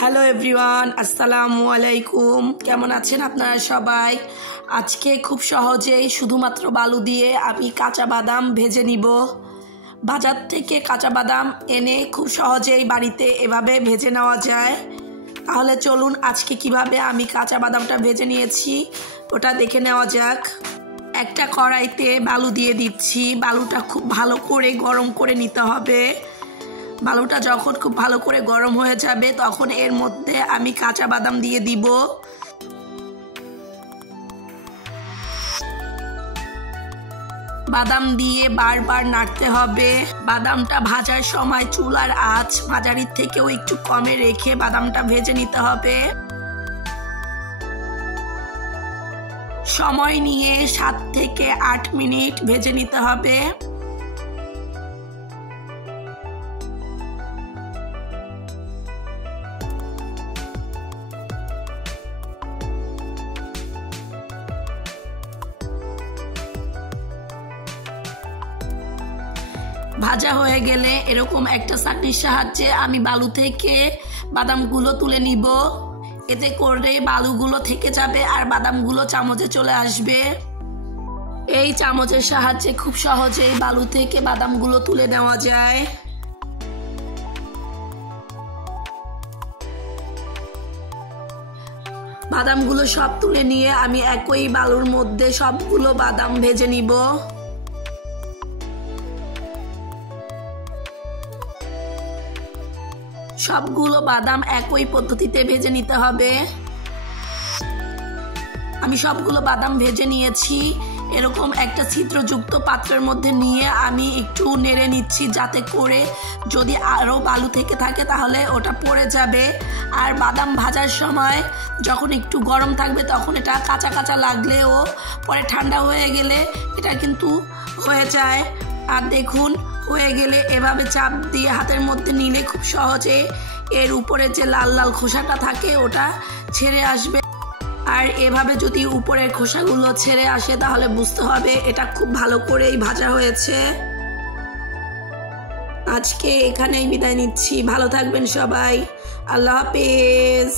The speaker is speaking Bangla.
হ্যালো এভরিওয়ান, আসসালামু আলাইকুম। কেমন আছেন আপনারা সবাই? আজকে খুব সহজেই শুধুমাত্র বালু দিয়ে আমি কাঁচা বাদাম ভেজে নিব। বাজার থেকে কাঁচা বাদাম এনে খুব সহজেই বাড়িতে এভাবে ভেজে নেওয়া যায়। তাহলে চলুন আজকে কিভাবে আমি কাঁচা বাদামটা ভেজে নিয়েছি ওটা দেখে নেওয়া যাক। একটা কড়াইতে বালু দিয়ে দিচ্ছি। বালুটা খুব ভালো করে গরম করে নিতে হবে। বালুটা যখন খুব ভালো করে গরম হয়ে যাবে তখন এর মধ্যে আমি কাঁচা বাদাম দিয়ে দিব। বাদাম দিয়ে বারবার নাড়তে হবে। বাদামটা ভাজার সময় চুলার আঁচ মাঝারির থেকেও একটু কমে রেখে বাদামটা ভেজে নিতে হবে। সময় নিয়ে 7 থেকে 8 মিনিট ভেজে নিতে হবে। ভাজা হয়ে গেলে এরকম একটা ছাঁকনির সাহায্যে আমি বালু থেকে বাদামগুলো তুলে নিব। এতে করে বালুগুলো থেকে যাবে আর বাদামগুলো চামচে চলে আসবে। এই চামচের সাহায্যে খুব সহজেই বালু থেকে বাদামগুলো তুলে নেওয়া যায়। বাদামগুলো সব তুলে নিয়ে আমি একই বালুর মধ্যে সবগুলো বাদাম ভেজে নিব। সবগুলো বাদাম একই পদ্ধতিতে ভেজে নিতে হবে। আমি সবগুলো বাদাম ভেজে নিয়েছি। এরকম একটা ছিদ্রযুক্ত পাত্রের মধ্যে নিয়ে আমি একটু নেড়ে নিচ্ছি, যাতে করে যদি আরও বালু থেকে থাকে তাহলে ওটা পড়ে যাবে। আর বাদাম ভাজার সময় যখন একটু গরম থাকবে তখন এটা কাঁচা কাঁচা লাগলেও পরে ঠান্ডা হয়ে গেলে এটা কিন্তু হয়ে যায়। আর দেখুন হয়ে গেলে এভাবে চাপ দিয়ে হাতের মধ্যে নিলে খুব সহজে এর উপরে যে লাল লাল খোসাটা থাকে ওটা ছেড়ে আসবে। আর এভাবে যদি উপরের খোসাগুলো ছেড়ে আসে তাহলে বুঝতে হবে এটা খুব ভালো করেই ভাজা হয়েছে। আজকে এখানেই বিদায় নিচ্ছি। ভালো থাকবেন সবাই। আল্লাহ হাফেজ।